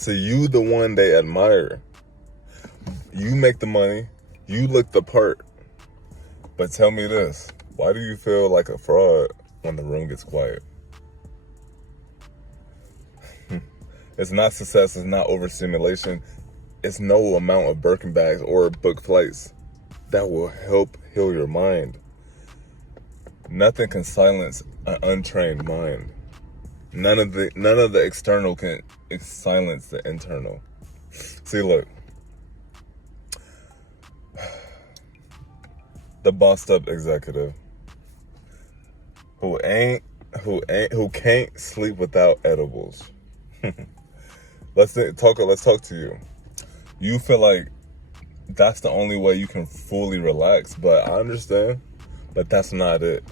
So you the one they admire. You make the money. You look the part. But tell me this. Why do you feel like a fraud when the room gets quiet? It's not success. It's not overstimulation. It's no amount of Birkin bags or book flights that will help heal your mind. Nothing can silence an untrained mind. None of the external can silence the internal. See, look. The bossed up executive who can't sleep without edibles. Let's talk to you. You feel like that's the only way you can fully relax, but I understand, but that's not it.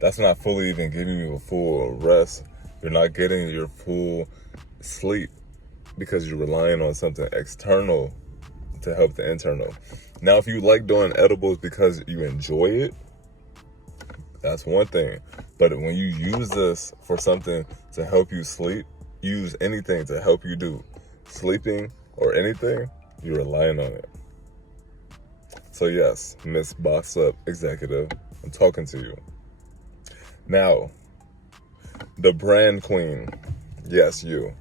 That's not fully even giving you a full rest. You're not getting your full sleep because you're relying on something external to help the internal. Now, if you like doing edibles because you enjoy it, that's one thing. But when you use this for something to help you sleep, use anything to help you do sleeping or anything, you're relying on it. So yes, Miss Boss Up Executive, I'm talking to you. Now, the brand queen, yes, you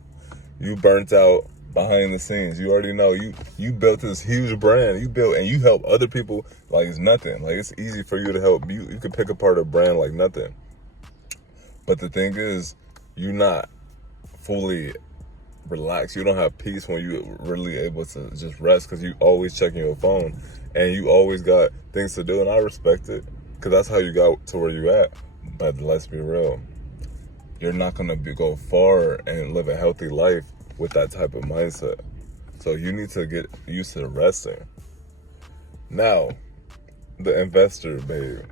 burnt out behind the scenes. You already know you built this huge brand. You built and you help other people like it's nothing. Like it's easy for you to help. You can pick apart a brand like nothing. But the thing is, you're not fully relaxed. You don't have peace when you're really able to just rest because you always checking your phone and you always got things to do. And I respect it because that's how you got to where you at. But let's be real. You're not going to go far and live a healthy life with that type of mindset. So you need to get used to resting. Now, the investor babe,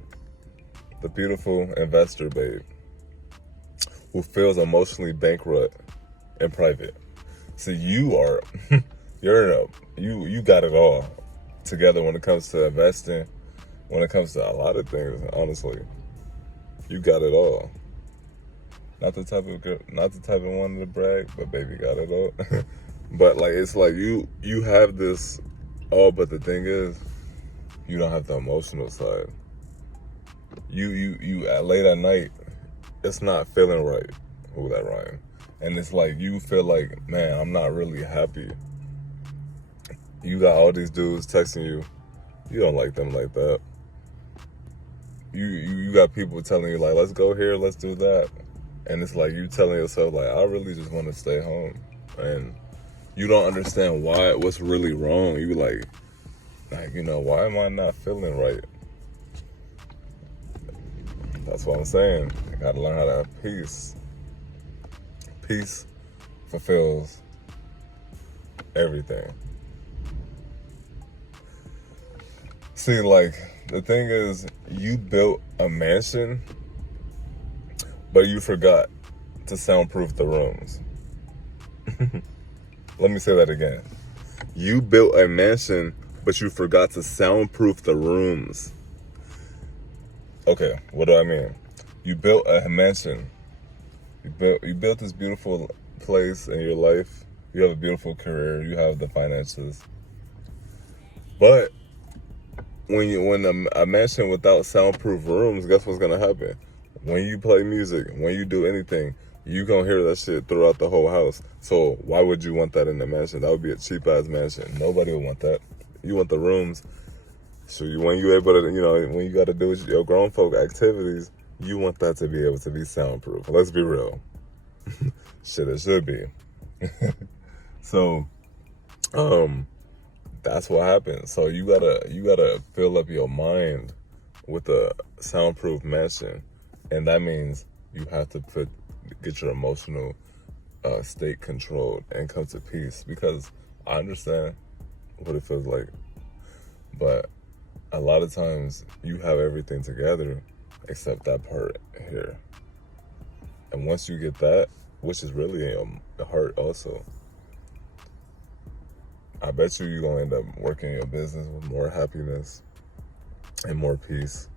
the beautiful investor babe who feels emotionally bankrupt in private. So you are, you got it all together when it comes to investing, when it comes to a lot of things, honestly. You got it all. Not the type of one to brag, but baby got it all. But like it's like you have this all, but the thing is, you don't have the emotional side. You at late at night, it's not feeling right. Ooh, that rhyme. And it's like you feel like, man, I'm not really happy. You got all these dudes texting you. You don't like them like that. You got people telling you like, let's go here, let's do that. And it's like you telling yourself like, I really just want to stay home. And you don't understand what's really wrong. You like, why am I not feeling right? That's what I'm saying. I gotta learn how to have peace. Peace fulfills everything. See, like, the thing is, you built a mansion, but you forgot to soundproof the rooms. Let me say that again. You built a mansion, but you forgot to soundproof the rooms. Okay, what do I mean? You built a mansion. You built this beautiful place in your life. You have a beautiful career. You have the finances. But when a mansion without soundproof rooms, guess what's gonna happen? When you play music, when you do anything, you gonna hear that shit throughout the whole house. So why would you want that in the mansion? That would be a cheap ass mansion. Nobody would want that. You want the rooms. So when you able to, when you got to do your grown folk activities, you want that to be able to be soundproof. Let's be real. Shit, it should be. So, that's what happens. So you gotta fill up your mind with a soundproof mansion, and that means you have to get your emotional state controlled and come to peace. Because I understand what it feels like, but a lot of times you have everything together except that part here. And once you get that, which is really in your heart also, I bet you're going to end up working your business with more happiness and more peace.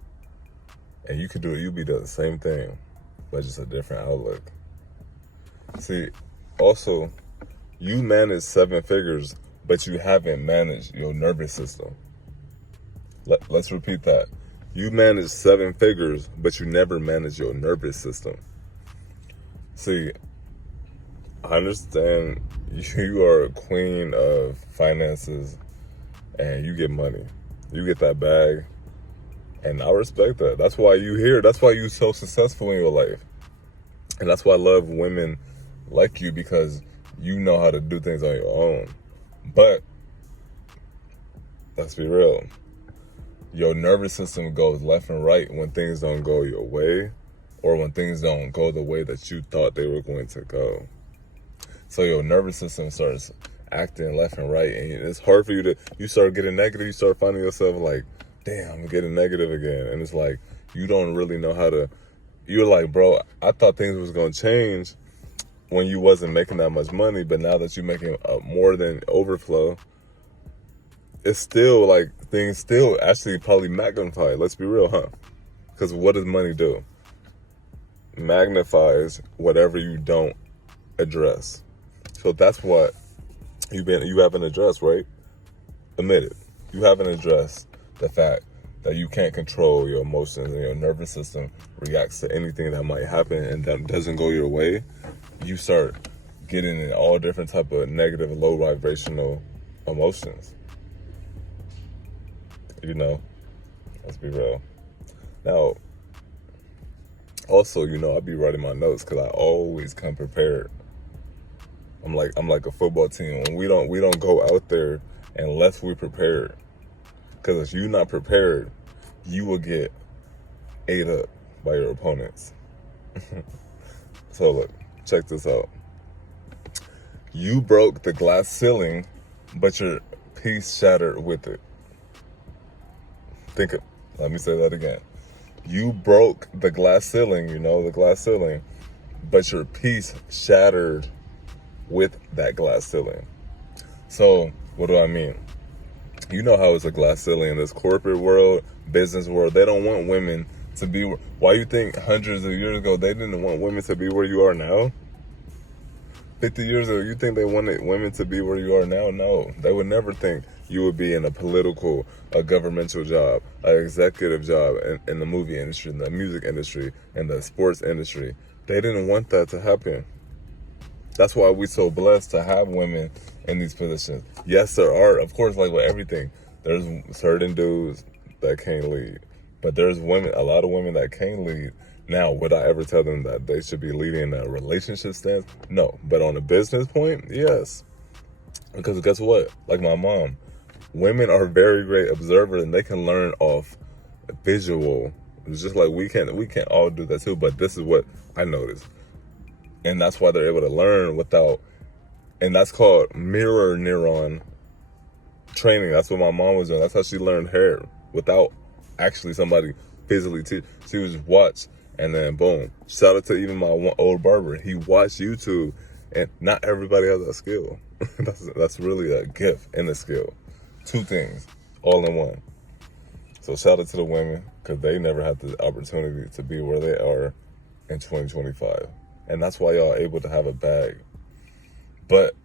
And you could do it, you'll be doing the same thing, but just a different outlook. See, also, You manage 7 figures, but you haven't managed your nervous system. Let's repeat that. You manage 7 figures, but you never manage your nervous system. See, I understand you are a queen of finances and you get money. You get that bag. And I respect that. That's why you here. That's why you're so successful in your life. And that's why I love women like you, because you know how to do things on your own. But let's be real. Your nervous system goes left and right when things don't go your way, or when things don't go the way that you thought they were going to go. So your nervous system starts acting left and right, and it's hard for you start getting negative. You start finding yourself like, damn, I'm getting negative again. And it's like, you don't really know how to, you're like, bro, I thought things was going to change when you wasn't making that much money, but now that you're making more than overflow, it's still like, things still actually probably magnify. Let's be real, huh? Because what does money do? Magnifies whatever you don't address. So that's what you haven't addressed, right? Admit it. You haven't addressed the fact that you can't control your emotions, and your nervous system reacts to anything that might happen and that doesn't go your way. You start getting in all different type of negative, low vibrational emotions. You know, let's be real. Now, also, I be writing my notes because I always come prepared. I'm like a football team. When we don't go out there unless we're prepared. Because if you're not prepared, you will get ate up by your opponents. So look, check this out. You broke the glass ceiling, but your piece shattered with it. Let me say that again. You broke the glass ceiling, the glass ceiling, but your piece shattered with that glass ceiling. So what do I mean? You know how it's a glass ceiling in this corporate world, business world. They don't want women to be. Why you think hundreds of years ago they didn't want women to be where you are now? 50 years ago, you think they wanted women to be where you are now? No, they would never think you would be in a governmental job, an executive job in the movie industry, in the music industry, in the sports industry. They didn't want that to happen. That's why we're so blessed to have women in these positions. Yes, there are, of course, like with everything, there's certain dudes that can't lead. But there's a lot of women that can lead. Now, would I ever tell them that they should be leading in a relationship stance? No. But on a business point, yes. Because guess what? Like my mom, women are very great observers, and they can learn off visual. It's just like we can't all do that too. But this is what I noticed. And that's why they're able to learn and that's called mirror neuron training. That's what my mom was doing. That's how she learned hair without actually somebody physically teach. She would just watch, and then boom. Shout out to even my old barber. He watched YouTube, and not everybody has that skill. That's really a gift and a skill. Two things, all in one. So shout out to the women, because they never had the opportunity to be where they are in 2025. And that's why y'all able to have a bag. But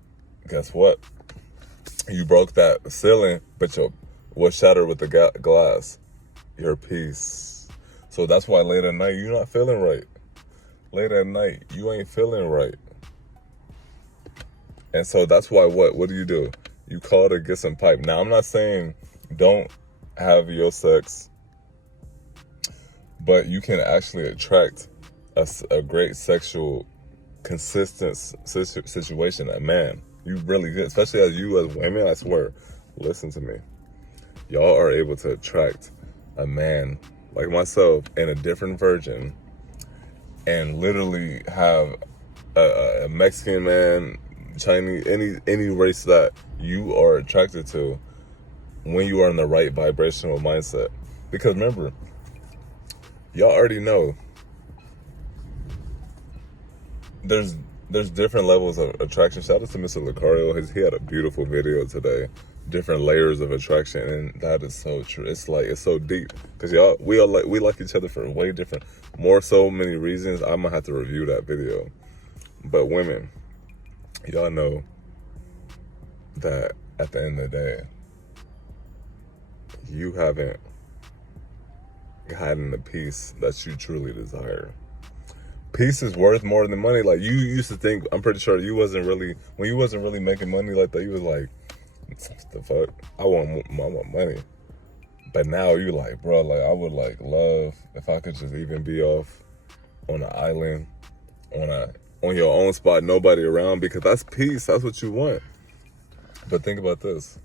guess what? You broke that ceiling, but what shattered with the glass? Your piece. So that's why late at night, you're not feeling right. Late at night, you ain't feeling right. And so that's why what do? You call to get some pipe. Now, I'm not saying don't have your sex, but you can actually attract a great sexual consistent situation, a man. You really good, especially as women, I swear, listen to me. Y'all are able to attract a man like myself in a different virgin, and literally have a Mexican man, Chinese, any race that you are attracted to when you are in the right vibrational mindset. Because remember, y'all already know there's different levels of attraction. Shout out to Mr. Lucario. He had a beautiful video today. Different layers of attraction, and that is so true. It's so deep, because we like each other for way different, so many reasons. I'm gonna have to review that video. But women, y'all know that at the end of the day, you haven't gotten the peace that you truly desire. Peace is worth more than money. Like, you used to think, I'm pretty sure when you wasn't really making money like that, you was like, what the fuck? I want money. But now you like, bro, like, I would like love if I could just even be off on an island, on your own spot, nobody around, because that's peace. That's what you want. But think about this.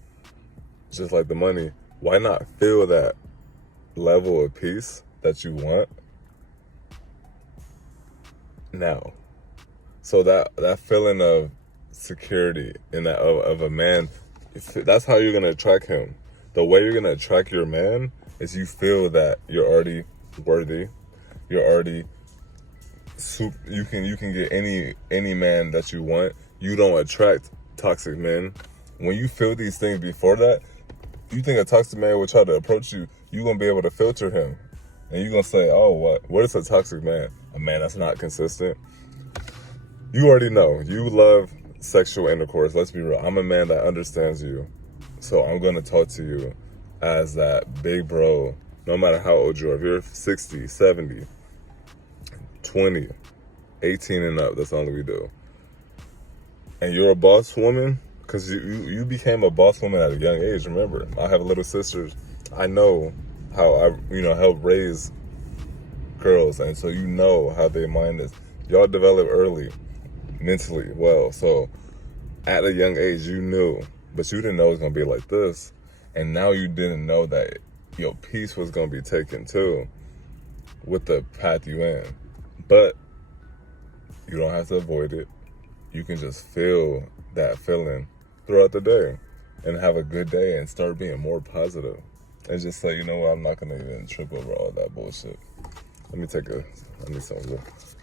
Just like the money, why not feel that level of peace that you want now? So that feeling of security and that of a man, that's how you're gonna attract him. The way you're gonna attract your man is you feel that you're already worthy. You're already you can get any man that you want. You don't attract toxic men. When you feel these things before that, you think a toxic man will try to approach you, you're gonna be able to filter him. And you're gonna say, oh, what is a toxic man? A man that's not consistent. You already know. You love sexual intercourse. Let's be real. I'm a man that understands you. So I'm gonna talk to you as that big bro, no matter how old you are. If you're 60, 70, 20, 18 and up, that's all we do. And you're a boss woman, because you became a boss woman at a young age. Remember, I have little sisters. I know how I help raise girls, and so you know how their mind is. Y'all develop early, mentally well. So at a young age, you knew, but you didn't know it was gonna be like this. And now you didn't know that your peace was gonna be taken too with the path you in. But you don't have to avoid it. You can just feel that feeling throughout the day and have a good day and start being more positive. And just say, you know what, I'm not gonna even trip over all that bullshit. I need some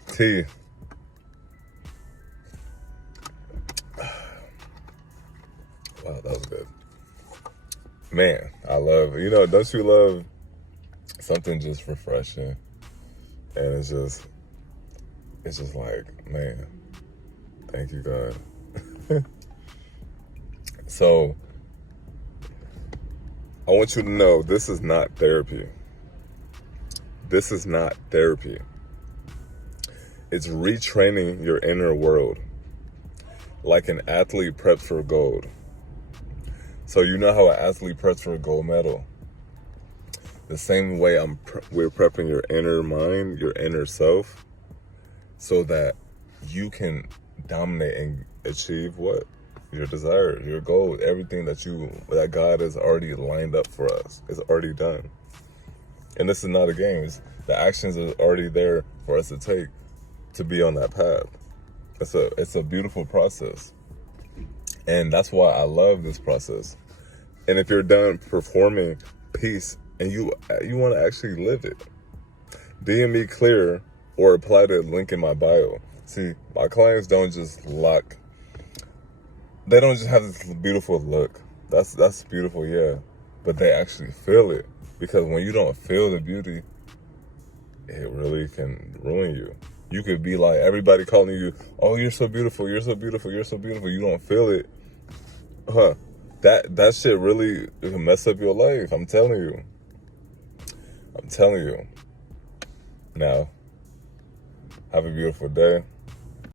tea. Wow, that was good. Man, I love, don't you love something just refreshing? And it's just like, man, thank you, God. So, I want you to know this is not therapy. This is not therapy. It's retraining your inner world like an athlete preps for gold. So you know how an athlete preps for a gold medal? The same way we're prepping your inner mind, your inner self, so that you can dominate and achieve what? Your desire, your goal, everything that God has already lined up for us is already done. And this is not a game. The actions are already there for us to take to be on that path. It's a beautiful process. And that's why I love this process. And if you're done performing peace and you want to actually live it, DM me clear or apply the link in my bio. See, my clients don't just they don't just have this beautiful look. That's beautiful, yeah. But they actually feel it. Because when you don't feel the beauty, it really can ruin you. You could be like, everybody calling you, oh, you're so beautiful, you're so beautiful, you're so beautiful. You don't feel it. That shit really can mess up your life. I'm telling you. Now, have a beautiful day.